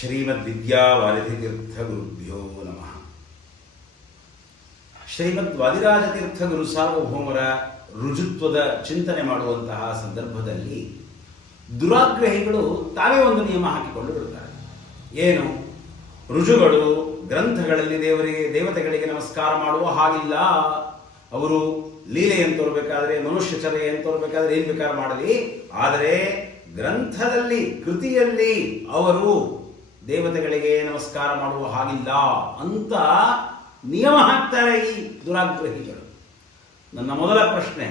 ಶ್ರೀಮದ್ ವಿದ್ಯಾವಾರಿಧಿತೀರ್ಥ ಗುರುಭ್ಯೋ ನಮಃ. ಶ್ರೀಮದ್ ವಾದಿರಾಜತೀರ್ಥ ಗುರು ಸಾರ್ವಭೌಮರ ರುಜುತ್ವದ ಚಿಂತನೆ ಮಾಡುವಂತಹ ಸಂದರ್ಭದಲ್ಲಿ ದುರಾಗ್ರಹಿಗಳು ತಾವೇ ಒಂದು ನಿಯಮ ಹಾಕಿಕೊಂಡು ಬಿಡುತ್ತಾರೆ. ಏನು? ರುಜುಗಳು ಗ್ರಂಥಗಳಲ್ಲಿ ದೇವರಿಗೆ, ದೇವತೆಗಳಿಗೆ ನಮಸ್ಕಾರ ಮಾಡುವ ಹಾಗಿಲ್ಲ. ಅವರು ಲೀಲೆಯನ್ನು ತೋರಬೇಕಾದ್ರೆ ಮನುಷ್ಯಚರ್ಯೆಯನ್ನು ತೋರಬೇಕಾದ್ರೆ ಏನು ಬೇಕಾದ್ರೆ ಮಾಡಲಿ? ಆದರೆ ಗ್ರಂಥದಲ್ಲಿ, ಕೃತಿಯಲ್ಲಿ ಅವರು ದೇವತೆಗಳಿಗೆ ನಮಸ್ಕಾರ ಮಾಡುವ ಹಾಗಿಲ್ಲ ಅಂತ ನಿಯಮ ಹಾಕ್ತಾರೆ ಈ ದುರಾಗ್ರಹಿಗಳು. ನನ್ನ ಮೊದಲ ಪ್ರಶ್ನೆ,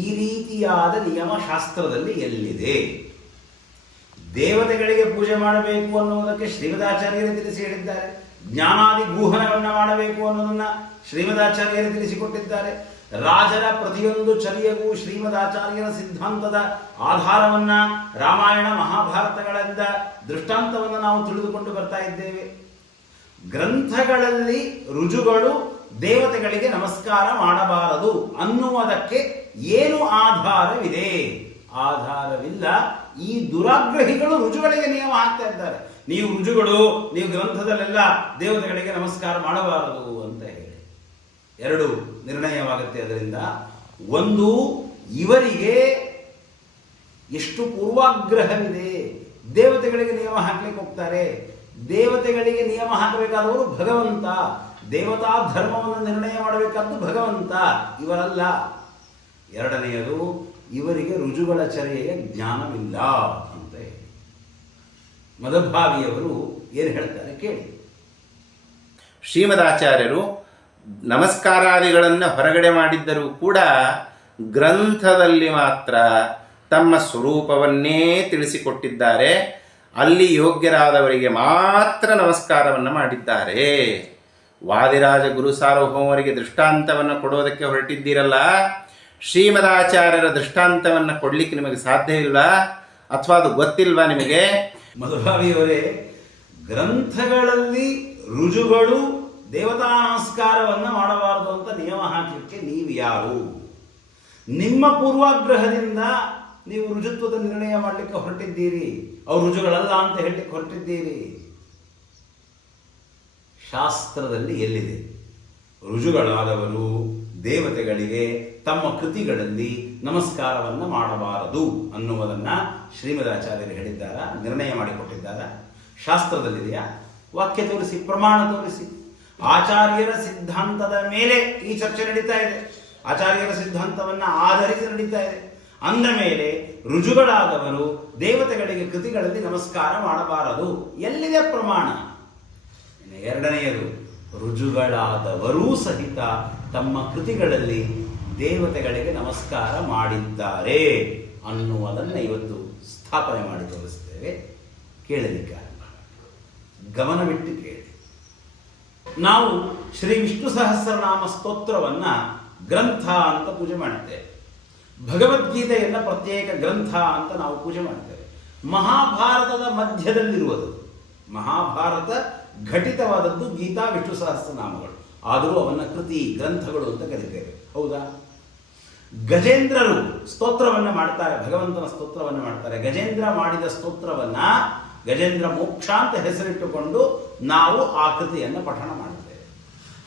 ಈ ರೀತಿಯಾದ ನಿಯಮ ಶಾಸ್ತ್ರದಲ್ಲಿ ಎಲ್ಲಿದೆ? ದೇವತೆಗಳಿಗೆ ಪೂಜೆ ಮಾಡಬೇಕು ಅನ್ನುವುದಕ್ಕೆ ಶ್ರೀಮದಾಚಾರ್ಯರೇ ತಿಳಿಸಿ ಹೇಳಿದ್ದಾರೆ. ಜ್ಞಾನಾದಿ ಗೂಹನವನ್ನು ಮಾಡಬೇಕು ಅನ್ನೋದನ್ನು ಶ್ರೀಮದಾಚಾರ್ಯರೇ ತಿಳಿಸಿಕೊಟ್ಟಿದ್ದಾರೆ. ರಾಜರ ಪ್ರತಿಯೊಂದು ಚರ್ಯೆಗೂ ಶ್ರೀಮದಾಚಾರ್ಯರ ಸಿದ್ಧಾಂತದ ಆಧಾರವನ್ನ ರಾಮಾಯಣ ಮಹಾಭಾರತಗಳಿಂದ ದೃಷ್ಟಾಂತವನ್ನು ನಾವು ತಿಳಿದುಕೊಂಡು ಬರ್ತಾ ಇದ್ದೇವೆ. ಗ್ರಂಥಗಳಲ್ಲಿ ರುಜುಗಳು ದೇವತೆಗಳಿಗೆ ನಮಸ್ಕಾರ ಮಾಡಬಾರದು ಅನ್ನುವುದಕ್ಕೆ ಏನು ಆಧಾರವಿದೆ? ಆಧಾರವಿಲ್ಲ. ಈ ದುರಾಗ್ರಹಿಗಳು ರುಜುಗಳಿಗೆ ನಿಯಮ ಆಗ್ತಾ ಇದ್ದಾರೆ. ನೀವು ರುಜುಗಳು, ನೀವು ಗ್ರಂಥದಲ್ಲೆಲ್ಲ ದೇವತೆಗಳಿಗೆ ನಮಸ್ಕಾರ ಮಾಡಬಾರದು ಅಂತ ಹೇಳಿ. ಎರಡು ನಿರ್ಣಯವಾಗುತ್ತೆ ಅದರಿಂದ. ಒಂದು, ಇವರಿಗೆ ಎಷ್ಟು ಪೂರ್ವಾಗ್ರಹವಿದೆ. ದೇವತೆಗಳಿಗೆ ನಿಯಮ ಹಾಕ್ಲಿಕ್ಕೆ ಹೋಗ್ತಾರೆ. ದೇವತೆಗಳಿಗೆ ನಿಯಮ ಹಾಕಬೇಕಾದವರು ಭಗವಂತ. ದೇವತಾ ಧರ್ಮವನ್ನು ನಿರ್ಣಯ ಮಾಡಬೇಕಾದ್ದು ಭಗವಂತ, ಇವರಲ್ಲ. ಎರಡನೆಯದು, ಇವರಿಗೆ ರುಜುಗಳ ಚರ್ಯೆಯ ಜ್ಞಾನವಿಲ್ಲ ಅಂತ ಹೇಳಿ. ಮದಭಾವಿಯವರು ಏನು ಹೇಳ್ತಾರೆ ಕೇಳಿ. ಶ್ರೀಮದಾಚಾರ್ಯರು ನಮಸ್ಕಾರಾದಿಗಳನ್ನು ಹೊರಗಡೆ ಮಾಡಿದ್ದರೂ ಕೂಡ ಗ್ರಂಥದಲ್ಲಿ ಮಾತ್ರ ತಮ್ಮ ಸ್ವರೂಪವನ್ನೇ ತಿಳಿಸಿಕೊಟ್ಟಿದ್ದಾರೆ. ಅಲ್ಲಿ ಯೋಗ್ಯರಾದವರಿಗೆ ಮಾತ್ರ ನಮಸ್ಕಾರವನ್ನು ಮಾಡಿದ್ದಾರೆ. ವಾದಿರಾಜ ಗುರು ಸಾರ್ವಭೌಮರಿಗೆ ದೃಷ್ಟಾಂತವನ್ನು ಕೊಡೋದಕ್ಕೆ ಹೊರಟಿದ್ದೀರಲ್ಲ? ಶ್ರೀಮದಾಚಾರ್ಯರ ದೃಷ್ಟಾಂತವನ್ನು ಕೊಡಲಿಕ್ಕೆ ನಿಮಗೆ ಸಾಧ್ಯ ಇಲ್ಲ? ಅಥವಾ ಅದು ಗೊತ್ತಿಲ್ವಾ ನಿಮಗೆ? ಮಧುಭಾವಿಯವರೇ ಗ್ರಂಥಗಳಲ್ಲಿ ರುಜುಗಳು ದೇವತಾ ನಮಸ್ಕಾರವನ್ನು ಮಾಡಬಾರದು ಅಂತ ನಿಯಮ ಹಾಕಲಿಕ್ಕೆ ನೀವು ಯಾರು? ನಿಮ್ಮ ಪೂರ್ವಾಗ್ರಹದಿಂದ ನೀವು ರುಜುತ್ವದ ನಿರ್ಣಯ ಮಾಡಲಿಕ್ಕೆ ಹೊರಟಿದ್ದೀರಿ. ಅವರು ರುಜುಗಳಲ್ಲ ಅಂತ ಹೇಳಲಿಕ್ಕೆ ಹೊರಟಿದ್ದೀರಿ. ಶಾಸ್ತ್ರದಲ್ಲಿ ಎಲ್ಲಿದೆ? ರುಜುಗಳಾದವರು ದೇವತೆಗಳಿಗೆ ತಮ್ಮ ಕೃತಿಗಳಲ್ಲಿ ನಮಸ್ಕಾರವನ್ನು ಮಾಡಬಾರದು ಅನ್ನುವುದನ್ನು ಶ್ರೀಮದಾಚಾರ್ಯರು ಹೇಳಿದ್ದಾರ? ನಿರ್ಣಯ ಮಾಡಿಕೊಟ್ಟಿದ್ದಾರೆ? ಶಾಸ್ತ್ರದಲ್ಲಿದೆಯಾ? ವಾಕ್ಯ ತೋರಿಸಿ, ಪ್ರಮಾಣ ತೋರಿಸಿ. ಆಚಾರ್ಯರ ಸಿದ್ಧಾಂತದ ಮೇಲೆ ಈ ಚರ್ಚೆ ನಡೀತಾ ಇದೆ. ಆಚಾರ್ಯರ ಸಿದ್ಧಾಂತವನ್ನು ಆಧರಿಸಿ ನಡೀತಾ ಇದೆ. ಅಂದ ಮೇಲೆ ರುಜುಗಳಾದವರು ದೇವತೆಗಳಿಗೆ ಕೃತಿಗಳಲ್ಲಿ ನಮಸ್ಕಾರ ಮಾಡಬಾರದು. ಎಲ್ಲಿದೆ ಪ್ರಮಾಣ? ಎರಡನೆಯದು, ರುಜುಗಳಾದವರೂ ಸಹಿತ ತಮ್ಮ ಕೃತಿಗಳಲ್ಲಿ ದೇವತೆಗಳಿಗೆ ನಮಸ್ಕಾರ ಮಾಡಿದ್ದಾರೆ ಅನ್ನುವುದನ್ನು ಇವತ್ತು ಸ್ಥಾಪನೆ ಮಾಡಿ ತೋರಿಸ್ತೇವೆ. ಕೇಳಲಿಕ್ಕೆ. ಗಮನವಿಟ್ಟು ಕೇಳಿ. ನಾವು ಶ್ರೀ ವಿಷ್ಣು ಸಹಸ್ರನಾಮ ಸ್ತೋತ್ರವನ್ನು ಗ್ರಂಥ ಅಂತ ಪೂಜೆ ಮಾಡ್ತೇವೆ ಭಗವದ್ಗೀತೆಯನ್ನು ಪ್ರತ್ಯೇಕ ಗ್ರಂಥ ಅಂತ ನಾವು ಪೂಜೆ ಮಾಡ್ತೇವೆ ಮಹಾಭಾರತದ ಮಧ್ಯದಲ್ಲಿರುವುದು. ಮಹಾಭಾರತ ಘಟಿತವಾದದ್ದು ಗೀತಾ ವಿಷ್ಣು ಸಹಸ್ರನಾಮಗಳು. ಆದರೂ ಅವನ್ನ ಕೃತಿ ಗ್ರಂಥಗಳು ಅಂತ ಕರೀತೇವೆ. ಹೌದಾ? ಗಜೇಂದ್ರರು ಸ್ತೋತ್ರವನ್ನು ಮಾಡ್ತಾರೆ, ಭಗವಂತನ ಸ್ತೋತ್ರವನ್ನು ಮಾಡ್ತಾರೆ. ಗಜೇಂದ್ರ ಮಾಡಿದ ಸ್ತೋತ್ರವನ್ನ ಗಜೇಂದ್ರ ಮೋಕ್ಷ ಅಂತ ಹೆಸರಿಟ್ಟುಕೊಂಡು ನಾವು ಆ ಕೃತಿಯನ್ನು ಪಠಣ ಮಾಡುತ್ತೇವೆ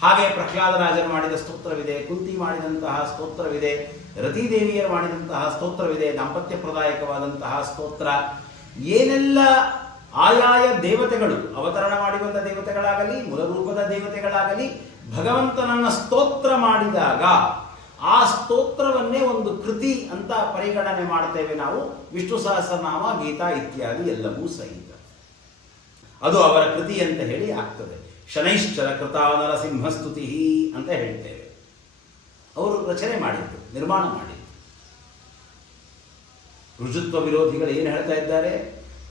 ಹಾಗೆ ಪ್ರಹ್ಲಾದರಾಜರು ಮಾಡಿದ ಸ್ತೋತ್ರವಿದೆ, ಕುಂತಿ ಮಾಡಿದಂತಹ ಸ್ತೋತ್ರವಿದೆ, ರತಿದೇವಿಯರು ಮಾಡಿದಂತಹ ಸ್ತೋತ್ರವಿದೆ, ದಾಂಪತ್ಯ ಪ್ರದಾಯಕವಾದಂತಹ ಸ್ತೋತ್ರ. ಏನೆಲ್ಲ ಆಯಾಯ ದೇವತೆಗಳು, ಅವತರಣ ಮಾಡಿ ದೇವತೆಗಳಾಗಲಿ ಮೂಲರೂಪದ ದೇವತೆಗಳಾಗಲಿ ಭಗವಂತನನ್ನ ಸ್ತೋತ್ರ ಮಾಡಿದಾಗ ಆ ಸ್ತೋತ್ರವನ್ನೇ ಒಂದು ಕೃತಿ ಅಂತ ಪರಿಗಣನೆ ಮಾಡ್ತೇವೆ ನಾವು. ವಿಷ್ಣು ಸಹಸ್ರನಾಮ, ಗೀತಾ ಇತ್ಯಾದಿ ಎಲ್ಲವೂ ಸಹಿತ. ಅದು ಅವರ ಕೃತಿ ಅಂತ ಹೇಳಿ ಆಗ್ತದೆ. ಶನೈಶ್ಚರ ಕೃತಾವನರ ಸಿಂಹಸ್ತುತಿ ಅಂತ ಹೇಳ್ತೇವೆ. ಅವರು ರಚನೆ ಮಾಡಿದ್ದು, ನಿರ್ಮಾಣ ಮಾಡಿದ್ದು. ರುಜುತ್ವ ವಿರೋಧಿಗಳು ಏನು ಹೇಳ್ತಾ ಇದ್ದಾರೆ?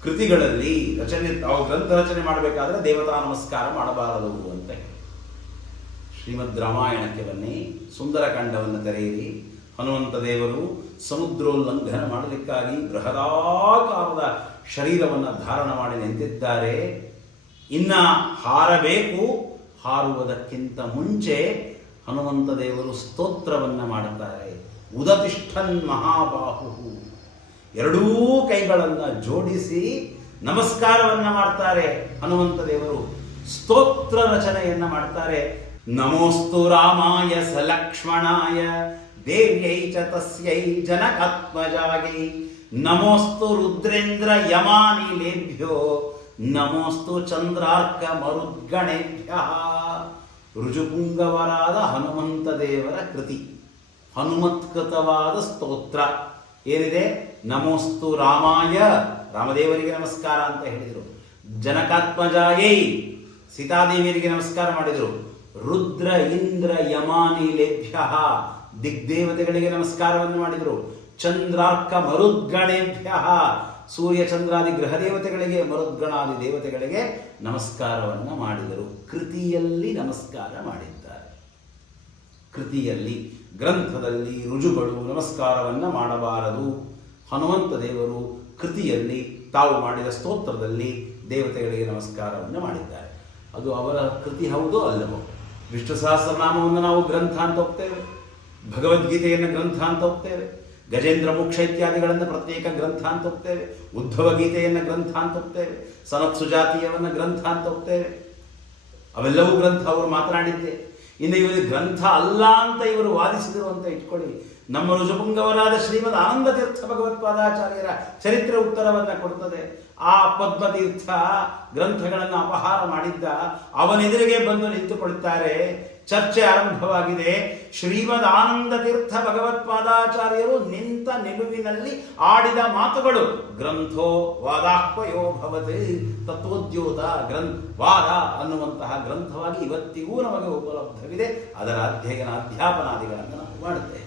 ಕೃತಿಗಳಲ್ಲಿ ರಚನೆ, ತಾವು ಗ್ರಂಥ ರಚನೆ ಮಾಡಬೇಕಾದ್ರೆ ದೇವತಾ ನಮಸ್ಕಾರ ಮಾಡಬಾರದು ಅಂತ ಶ್ರೀಮದ್ ರಾಮಾಯಣಕ್ಕೆ ಬನ್ನಿ ಸುಂದರಕಾಂಡವನ್ನು ತೆರೆಯಿರಿ. ಹನುಮಂತ ದೇವರು ಸಮುದ್ರೋಲ್ಲಂಘನ ಮಾಡಲಿಕ್ಕಾಗಿ ಬೃಹದಾಕಾರದ ಶರೀರವನ್ನು ಧಾರಣ ಮಾಡಿ ನಿಂತಿದ್ದಾರೆ. ಇನ್ನ ಹಾರಬೇಕು. ಹಾರುವುದಕ್ಕಿಂತ ಮುಂಚೆ ಹನುಮಂತ ದೇವರು ಸ್ತೋತ್ರವನ್ನು ಮಾಡುತ್ತಾರೆ. ಉದತಿಷ್ಠನ್ ಮಹಾಬಾಹು ಎರಡೂ ಕೈಗಳನ್ನು ಜೋಡಿಸಿ ನಮಸ್ಕಾರವನ್ನು ಮಾಡ್ತಾರೆ ಹನುಮಂತ ದೇವರು. ಸ್ತೋತ್ರ ರಚನೆಯನ್ನು ಮಾಡ್ತಾರೆ. ನಮೋಸ್ತು ರಾಮಾಯ ಸಲಕ್ಷ್ಮಣಾಯ ದೇವ್ಯೈ ಚ ತಸ್ಯೈ ಜನಕಾತ್ಮಜಾಗೈ ನಮೋಸ್ತು ರುದ್ರೇಂದ್ರ ಯಮಾನಿಲೇಭ್ಯೋ. ನಮೋಸ್ತು ಚಂದ್ರಾರ್ಕ ಮರುದ್ಗಣೇಭ್ಯ. ರುಜುಪುಂಗವರಾದ ಹನುಮಂತ ದೇವರ ಕೃತಿ. ಹನುಮತ್ಕೃತವಾದ ಸ್ತೋತ್ರ. ಏನಿದೆ? ನಮೋಸ್ತು ರಾಮಾಯ. ರಾಮದೇವರಿಗೆ ನಮಸ್ಕಾರ ಅಂತ ಹೇಳಿದರು. ಜನಕಾತ್ಮಜಾಯೈ ಸೀತಾದೇವಿಯರಿಗೆ ನಮಸ್ಕಾರ ಮಾಡಿದರು. ರುದ್ರ ಇಂದ್ರ ಯಮಾನಿಲೇಭ್ಯ. ದಿಗ್ದೇವತೆಗಳಿಗೆ ನಮಸ್ಕಾರವನ್ನು ಮಾಡಿದರು. ಚಂದ್ರಾರ್ಕ ಮರುದ್ಗಣೇಭ್ಯ. ಸೂರ್ಯ ಚಂದ್ರಾದಿ ಗ್ರಹ ದೇವತೆಗಳಿಗೆ ಮರುದ್ಗಣಾದಿ ದೇವತೆಗಳಿಗೆ ನಮಸ್ಕಾರವನ್ನು ಮಾಡಿದರು. ಕೃತಿಯಲ್ಲಿ ನಮಸ್ಕಾರ ಮಾಡಿದ್ದಾರೆ. ಕೃತಿಯಲ್ಲಿ, ಗ್ರಂಥದಲ್ಲಿ ರುಜುಗಳು ನಮಸ್ಕಾರವನ್ನು ಮಾಡಬಾರದು. ಹನುಮಂತ ದೇವರು ಕೃತಿಯಲ್ಲಿ, ತಾವು ಮಾಡಿದ ಸ್ತೋತ್ರದಲ್ಲಿ ದೇವತೆಗಳಿಗೆ ನಮಸ್ಕಾರವನ್ನು ಮಾಡಿದ್ದಾರೆ. ಅದು ಅವರ ಕೃತಿ ಹೌದೋ ಅಲ್ಲವೋ? ವಿಷ್ಣು ಸಹಸ್ರನಾಮವನ್ನು ನಾವು ಗ್ರಂಥ ಅಂತ ಹೋಗ್ತೇವೆ ಭಗವದ್ಗೀತೆಯನ್ನು ಗ್ರಂಥ ಅಂತ ಹೋಗ್ತೇವೆ ಗಜೇಂದ್ರ ಮೋಕ್ಷ ಇತ್ಯಾದಿಗಳನ್ನು ಪ್ರತ್ಯೇಕ ಗ್ರಂಥ ಅಂತ ಹೋಗ್ತೇವೆ ಉದ್ಧವ ಗೀತೆಯನ್ನು ಗ್ರಂಥ ಅಂತ ಹೋಗ್ತೇವೆ ಸನತ್ ಸುಜಾತಿಯವನ್ನು ಗ್ರಂಥ ಅಂತ ಹೋಗ್ತೇವೆ ಅವೆಲ್ಲವೂ ಗ್ರಂಥ ಅವರು ಮಾತನಾಡಿದ್ದೆ. ಇನ್ನು ಇವರು ಗ್ರಂಥ ಅಲ್ಲ ಅಂತ ಇವರು ವಾದಿಸಿದರು ಅಂತ ಇಟ್ಕೊಳ್ಳಿ. ನಮ್ಮ ರುಜುಪುಂಗವರಾದ ಶ್ರೀಮದ್ ಆನಂದ ತೀರ್ಥ ಭಗವತ್ಪಾದಾಚಾರ್ಯರ ಚರಿತ್ರೆ ಉತ್ತರವನ್ನು ಕೊಡ್ತದೆ. ಆ ಪದ್ಮತೀರ್ಥ ಗ್ರಂಥಗಳನ್ನು ಅಪಹಾರ ಮಾಡಿದ್ದ ಅವನೆದುರಿಗೆ ಬಂದು ನಿಂತುಕೊಳ್ಳುತ್ತಾರೆ ಚರ್ಚೆ ಆರಂಭವಾಗಿದೆ. ಶ್ರೀಮದ್ ಆನಂದ ತೀರ್ಥ ಭಗವತ್ಪಾದಾಚಾರ್ಯರು ನಿಂತ ನಿಲುವಿನಲ್ಲಿ ಆಡಿದ ಮಾತುಗಳು. ಗ್ರಂಥೋ ವಾದಾಹ್ವಯೋ ಭವತಿ ತತ್ವೋದ್ಯೋತ ಗ್ರಂಥ ವಾದ ಅನ್ನುವಂತಹ ಗ್ರಂಥವಾಗಿ ಇವತ್ತಿಗೂ ನಮಗೆ ಉಪಲಬ್ಧವಿದೆ. ಅದರ ಅಧ್ಯಯನ ಅಧ್ಯಾಪನಾದಿಗಳನ್ನು ನಾವು ಮಾಡುತ್ತೇವೆ.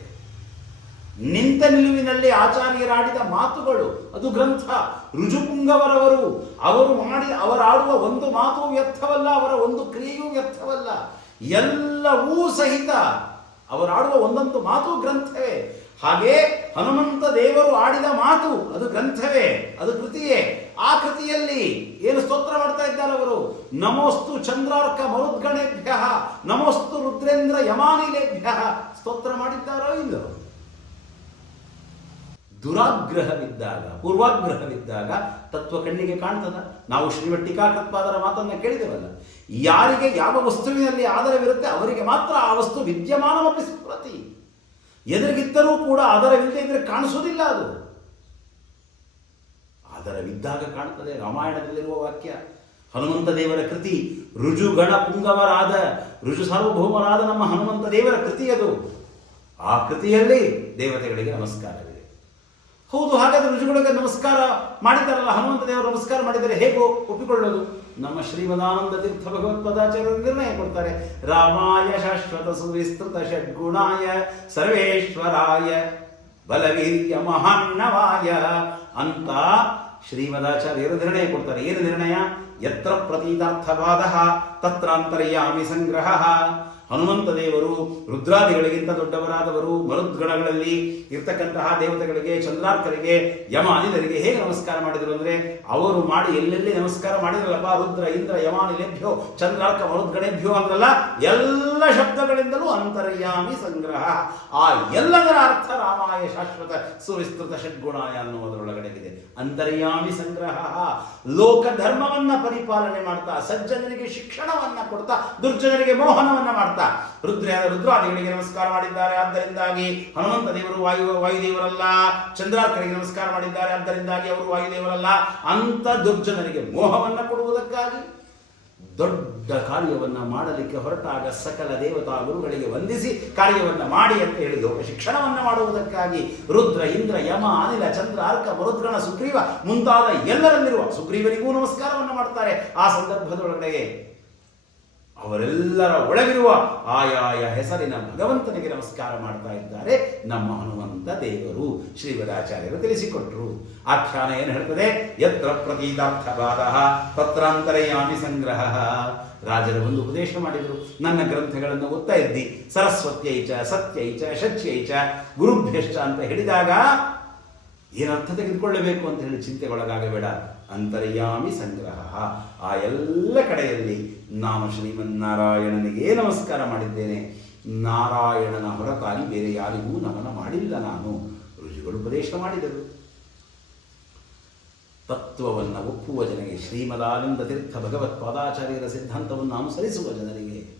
ನಿಂತ ನಿಲುವಿನಲ್ಲಿ ಆಚಾರ್ಯರಾಡಿದ ಮಾತುಗಳು, ಅದು ಗ್ರಂಥ. ರುಜುಪುಂಗವರವರು ಅವರು ಮಾಡಿ ಅವರಾಡುವ ಒಂದು ಮಾತು ವ್ಯರ್ಥವಲ್ಲ, ಅವರ ಒಂದು ಕ್ರಿಯೆಯೂ ವ್ಯರ್ಥವಲ್ಲ. ಎಲ್ಲವೂ ಸಹಿತ ಅವರಾಡುವ ಒಂದೊಂದು ಮಾತು ಗ್ರಂಥವೇ. ಹಾಗೆ ಹನುಮಂತ ದೇವರು ಆಡಿದ ಮಾತು ಅದು ಗ್ರಂಥವೇ, ಅದು ಕೃತಿಯೇ. ಆ ಕೃತಿಯಲ್ಲಿ ಏನು ಸ್ತೋತ್ರ ಮಾಡ್ತಾ ಇದ್ದಾರೆ ಅವರು? ನಮೋಸ್ತು ಚಂದ್ರಾರ್ಕ ಮರುದ್ಗಣೇಭ್ಯ, ನಮೋಸ್ತು ರುದ್ರೇಂದ್ರ ಯಮಾನಿಲೇಭ್ಯ. ಸ್ತೋತ್ರ ಮಾಡಿದ್ದಾರೋ ಇಲ್ಲೋ? ದುರಾಗ್ರಹವಿದ್ದಾಗ, ಪೂರ್ವಾಗ್ರಹವಿದ್ದಾಗ ತತ್ವ ಕಣ್ಣಿಗೆ ಕಾಣ್ತದ? ನಾವು ಶ್ರೀಮಠ್ ಟೀಕಾಕೃತ್ಪಾದರ ಮಾತನ್ನ ಕೇಳಿದೆವಲ್ಲ? ಯಾರಿಗೆ ಯಾವ ವಸ್ತುವಿನಲ್ಲಿ ಆಧಾರವಿರುತ್ತೆ ಅವರಿಗೆ ಮಾತ್ರ ಆ ವಸ್ತು ವಿದ್ಯಮಾನವಾಗಿ ಸ್ಮೃತಿ ಎದುರಿಗಿದ್ದರೂ ಕೂಡ ಆಧಾರವಿಲ್ಲದೆ ಇದ್ರೆ ಕಾಣಿಸೋದಿಲ್ಲ ಅದು. ಆಧಾರವಿದ್ದಾಗ ಕಾಣ್ತದೆ ರಾಮಾಯಣದಲ್ಲಿರುವ ವಾಕ್ಯ. ಹನುಮಂತ ದೇವರ ಕೃತಿ ರುಜುಗಣ ಪುಂಗವರಾದ ರುಜು ಸಾರ್ವಭೌಮರಾದ ನಮ್ಮ ಹನುಮಂತ ದೇವರ ಕೃತಿ ಅದು. ಆ ಕೃತಿಯಲ್ಲಿ ದೇವತೆಗಳಿಗೆ ನಮಸ್ಕಾರವಿದೆ. ಹೌದು, ಹಾಗಾದ್ರೆ ರುಜುಗಳಿಗೆ ನಮಸ್ಕಾರ ಮಾಡಿದ್ದಾರಲ್ಲ, ಹನುಮಂತ ದೇವರು ನಮಸ್ಕಾರ ಮಾಡಿದರೆ ಹೇಗೋ ಒಪ್ಪಿಕೊಳ್ಳೋದು. ನಮ್ಮ ಶ್ರೀಮದಾನಂದ ತೀರ್ಥ ಭಗವತ್ಪದಾಚಾರ್ಯರು ನಿರ್ಣಯ ಕೊಡ್ತಾರೆ. ರಾಮಾಯ ಶಾಶ್ವತ ಸುವಿಸ್ತೃತ ಷಡ್ಗುಣಾಯ ಸರ್ವೇಶ್ವರಾಯ ಬಲವೀರ್ಯ ಮಹಾನ್ನವಾಯ ಅಂತ ಶ್ರೀಮದಾಚಾರ್ಯರು ನಿರ್ಣಯ ಕೊಡ್ತಾರೆ. ಏನು ನಿರ್ಣಯ? ಯತ್ರ ಪ್ರತೀತಾರ್ಥವಾದ ತತ್ರ ಅಂತರ್ಯಾಮಿ ಸಂಗ್ರಹ ಹನುಮಂತ ದೇವರು ರುದ್ರಾದಿಗಳಿಗಿಂತ ದೊಡ್ಡವರಾದವರು, ಮರುದ್ಗಣಗಳಲ್ಲಿ ಇರ್ತಕ್ಕಂತಹ ದೇವತೆಗಳಿಗೆ, ಚಂದ್ರಾರ್ಕರಿಗೆ ಯಮಾನಿದರಿಗೆ ಹೇಗೆ ನಮಸ್ಕಾರ ಮಾಡಿದರು ಅಂದ್ರೆ, ಅವರು ಮಾಡಿ ಎಲ್ಲೆಲ್ಲಿ ನಮಸ್ಕಾರ ಮಾಡಿದ್ರಲ್ಲಪ್ಪ, ರುದ್ರ, ಇಂದ್ರ ಯಮಾನಿಲೆಭ್ಯೋ ಚಂದ್ರಾರ್ಕ, ಮರುದ್ಗಣೇಭ್ಯೋ ಅಂದ್ರಲ್ಲ, ಎಲ್ಲ ಶಬ್ದಗಳಿಂದಲೂ ಅಂತರ್ಯಾಮಿ ಸಂಗ್ರಹ. ಆ ಎಲ್ಲದರ ಅರ್ಥ ರಾಮಾಯ ಶಾಶ್ವತ ಸುವಿಸ್ತೃತ ಷಡ್ಗುಣಾಯ ಅನ್ನುವುದರೊಳಗಡೆಗಿದೆ. ಅಂತರ್ಯಾಮಿ ಸಂಗ್ರಹ. ಲೋಕ ಧರ್ಮವನ್ನ ಪರಿಪಾಲನೆ ಮಾಡ್ತಾ, ಸಜ್ಜನರಿಗೆ ಶಿಕ್ಷಣವನ್ನ ಕೊಡ್ತಾ, ದುರ್ಜನರಿಗೆ ಮೋಹನವನ್ನ ಮಾಡ್ತಾ ರುದ್ರ ರುದ್ರಾದಿಗಳಿಗೆ ನಮಸ್ಕಾರ ಮಾಡಿದ್ದಾರೆ. ಆದ್ದರಿಂದಾಗಿ ಹನುಮಂತ ದೇವರು ವಾಯು, ವಾಯುದೇವರಲ್ಲ. ಚಂದ್ರಾರ್ಕರಿಗೆ ನಮಸ್ಕಾರ ಮಾಡಿದ್ದಾರೆ. ಆದ್ದರಿಂದಾಗಿ ಅವರು ವಾಯುದೇವರಲ್ಲ. ಅಂತ ದುರ್ಜನರಿಗೆ ಮೋಹವನ್ನು ಕೊಡುವುದಕ್ಕಾಗಿ ದೊಡ್ಡ ಕಾರ್ಯವನ್ನ ಮಾಡಲಿಕ್ಕೆ ಹೊರಟಾಗ ಸಕಲ ದೇವತಾ ಗುರುಗಳಿಗೆ ವಂದಿಸಿ ಕಾರ್ಯವನ್ನ ಮಾಡಿ ಅಂತ ಹೇಳಿ ಲೋಕ ಶಿಕ್ಷಣವನ್ನ ಮಾಡುವುದಕ್ಕಾಗಿ ರುದ್ರ, ಇಂದ್ರ, ಯಮ, ಅನಿಲ ಚಂದ್ರ ಅರ್ಕ ಮರುದ್ರಣ ಸುಗ್ರೀವ ಮುಂತಾದ ಎಲ್ಲರಲ್ಲಿರುವ ಸುಗ್ರೀವನಿಗೂ ನಮಸ್ಕಾರವನ್ನ ಮಾಡ್ತಾರೆ. ಆ ಸಂದರ್ಭದೊಳಗಡೆ ಅವರೆಲ್ಲರ ಒಳಗಿರುವ ಆಯಾಯ ಹೆಸರಿನ ಭಗವಂತನಿಗೆ ನಮಸ್ಕಾರ ಮಾಡ್ತಾ ಇದ್ದಾರೆ ನಮ್ಮ ಹನುಮಂತ ದೇವರು. ಶ್ರೀವರಾಚಾರ್ಯರು ತಿಳಿಸಿಕೊಟ್ರು. ಆಖ್ಯಾನ ಏನು ಹೇಳ್ತದೆ? ಯತ್ರ ಪ್ರತೀತಾರ್ಥವಾದ ತತ್ರಾಂತರಯಾಮಿ ಸಂಗ್ರಹ. ರಾಜರು ಒಂದು ಉಪದೇಶ ಮಾಡಿದರು. ನನ್ನ ಗ್ರಂಥಗಳನ್ನು ಓದ್ತಾ ಇದ್ದಿ. ಸರಸ್ವತ್ಯೈಚ ಸತ್ಯೈಚ ಶಚ್ಯೈಚ ಗುರುಭ್ಯಶ್ಚ ಅಂತ ಹೇಳಿದಾಗ ಏನರ್ಥ ತೆಗೆದುಕೊಳ್ಳಬೇಕು ಅಂತ ಹೇಳಿ ಚಿಂತೆಗೊಳಗಾಗಬೇಡ. ಅಂತರ್ಯಾಮಿ ಸಂಗ್ರಹ. ಆ ಎಲ್ಲ ಕಡೆಯಲ್ಲಿ ನಾನು ಶ್ರೀಮನ್ನಾರಾಯಣನಿಗೆ ನಮಸ್ಕಾರ ಮಾಡಿದ್ದೇನೆ. ನಾರಾಯಣನ ಹೊರತಾಗಿ ಬೇರೆ ಯಾರಿಗೂ ನಮನ ಮಾಡಿಲ್ಲ ನಾನು. ಋಷಿಗಳು ಉಪದೇಶ ಮಾಡಿದರು. ತತ್ವವನ್ನು ಒಪ್ಪುವ ಜನರಿಗೆ ಶ್ರೀಮದಾನಂದ ತೀರ್ಥ ಭಗವತ್ ಪಾದಾಚಾರ್ಯರ ಸಿದ್ಧಾಂತವನ್ನು ಅನುಸರಿಸುವ ಜನರಿಗೆ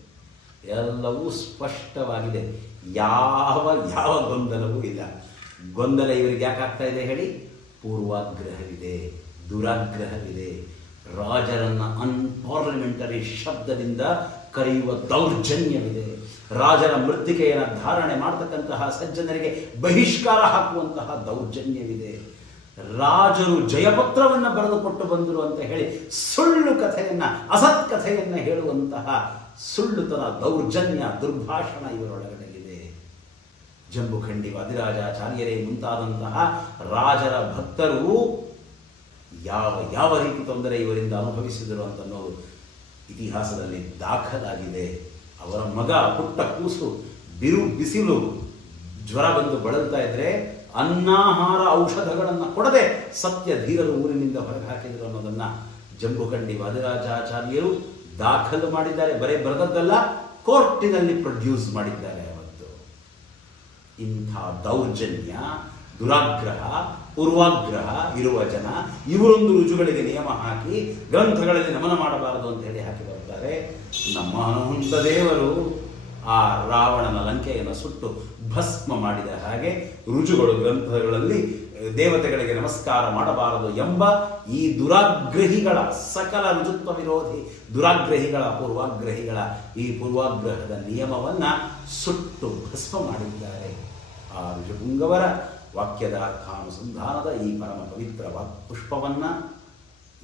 ಎಲ್ಲವೂ ಸ್ಪಷ್ಟವಾಗಿದೆ. ಯಾವ ಯಾವ ಗೊಂದಲವೂ ಇಲ್ಲ. ಗೊಂದಲ ಇವರಿಗೆ ಯಾಕೆ ಇದೆ ಹೇಳಿ? ಪೂರ್ವಾಗ್ರಹವಿದೆ, ದುರಾಗ್ರಹವಿದೆ. ರಾಜರನ್ನ ಅನ್ಪಾರ್ಲಿಮೆಂಟರಿ ಶಬ್ದದಿಂದ ಕರೆಯುವ ದೌರ್ಜನ್ಯವಿದೆ. ರಾಜರ ಮೃತ್ತಿಕೆಯನ್ನು ಧಾರಣೆ ಮಾಡತಕ್ಕಂತಹ ಸಜ್ಜನರಿಗೆ ಬಹಿಷ್ಕಾರ ಹಾಕುವಂತಹ ದೌರ್ಜನ್ಯವಿದೆ. ರಾಜರು ಜಯಪತ್ರವನ್ನು ಬರೆದುಕೊಟ್ಟು ಬಂದರು ಅಂತ ಹೇಳಿ ಸುಳ್ಳು ಕಥೆಯನ್ನ, ಅಸತ್ ಕಥೆಯನ್ನ ಹೇಳುವಂತಹ ಸುಳ್ಳುತನ, ದೌರ್ಜನ್ಯ, ದುರ್ಭಾಷಣ ಇವರೊಳಗಡೆ. ಜಂಬುಖಂಡಿ ವಾದಿರಾಜಾಚಾರ್ಯರೇ ಮುಂತಾದಂತಹ ರಾಜರ ಭಕ್ತರು ಯಾವ ಯಾವ ರೀತಿ ತೊಂದರೆ ಇವರಿಂದ ಅನುಭವಿಸಿದರು ಅಂತ ಅನ್ನೋದು ಇತಿಹಾಸದಲ್ಲಿ ದಾಖಲಾಗಿದೆ. ಅವರ ಮಗ ಪುಟ್ಟ ಕೂಸು ಬಿರು ಬಿಸಿಲು ಜ್ವರ ಬಂದು ಬಳಲ್ತಾ ಇದ್ರೆ ಅನ್ನಾಹಾರ ಔಷಧಗಳನ್ನು ಕೊಡದೆ ಸತ್ಯ ಧೀರರು ಊರಿನಿಂದ ಹೊರಗೆ ಹಾಕಿದರು ಅನ್ನೋದನ್ನು ಜಂಬುಖಂಡಿ ವಾದಿರಾಜಾಚಾರ್ಯರು ದಾಖಲು ಮಾಡಿದ್ದಾರೆ. ಬರೇ ಬರೆದದ್ದಲ್ಲ, ಕೋರ್ಟಿನಲ್ಲಿ ಪ್ರೊಡ್ಯೂಸ್ ಮಾಡಿದ್ದಾರೆ ಇಂಥ ದೌರ್ಜನ್ಯ, ದುರಾಗ್ರಹ, ಪೂರ್ವಾಗ್ರಹ ಇರುವ ಜನ, ಇವರೊಂದು ರುಜುಗಳಿಗೆ ನಿಯಮ ಹಾಕಿ ಗ್ರಂಥಗಳಲ್ಲಿ ನಮನ ಮಾಡಬಾರದು ಅಂತ ಹೇಳಿ ಹಾಕಿ ಬರ್ತಾರೆ ನಮ್ಮ ಹನುಮಂತ ದೇವರು ಆ ರಾವಣನ ಲಂಕೆಯನ್ನು ಸುಟ್ಟು ಭಸ್ಮ ಮಾಡಿದ ಹಾಗೆ ರುಜುಗಳು ಗ್ರಂಥಗಳಲ್ಲಿ ದೇವತೆಗಳಿಗೆ ನಮಸ್ಕಾರ ಮಾಡಬಾರದು ಎಂಬ ಈ ದುರಾಗ್ರಹಿಗಳ ಸಕಲ ರುಜುತ್ವ ವಿರೋಧಿ ದುರಾಗ್ರಹಿಗಳ ಪೂರ್ವಾಗ್ರಹಿಗಳ ಈ ಪೂರ್ವಾಗ್ರಹದ ನಿಯಮವನ್ನ ಸುಟ್ಟು ಭಸ್ಮ ಮಾಡಿದ್ದಾರೆ. ಆ ಋಷಪುಂಗವರ ವಾಕ್ಯದ ಅರ್ಥಾನುಸಂಧಾನದ ಈ ಪರಮ ಪವಿತ್ರ ಪುಷ್ಪವನ್ನು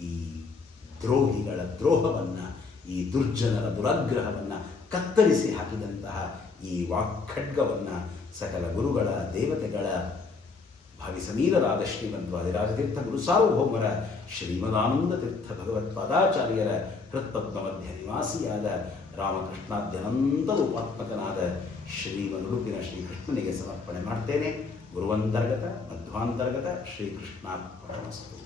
ಈ ದ್ರೋಹಿಗಳ ದ್ರೋಹವನ್ನ, ಈ ದುರ್ಜನರ ದುರಾಗ್ರಹವನ್ನ ಕತ್ತರಿಸಿ ಹಾಕಿದಂತಹ ಈ ವಾಕ್ಖಡ್ಗವನ್ನ ಸಕಲ ಗುರುಗಳ, ದೇವತೆಗಳ ಭಾವಿ ಸಮೀರರಾದ ಶ್ರೀಮದ್ ವಾದಿರಾಜತೀರ್ಥ ಗುರು ಸಾರ್ವಭೌಮರ ಶ್ರೀಮದಾನಂದ ತೀರ್ಥ ಭಗವತ್ಪಾದಾಚಾರ್ಯರ ಹೃತ್ಪದ್ಮ ಮಧ್ಯ ನಿವಾಸಿಯಾದ ರಾಮಕೃಷ್ಣಾದ್ಯನಂತ ರೂಪಾತ್ಮಕನಾದ ಶ್ರೀಮನುಡುಪಿನ ಶ್ರೀಕೃಷ್ಣನಿಗೆ ಸಮರ್ಪಣೆ ಮಾಡ್ತೇನೆ. ಗುರುವಂತರ್ಗತ, ಮಧ್ವಾಂತರ್ಗತ ಶ್ರೀಕೃಷ್ಣಾರ್ಪಣಮಸ್ತು.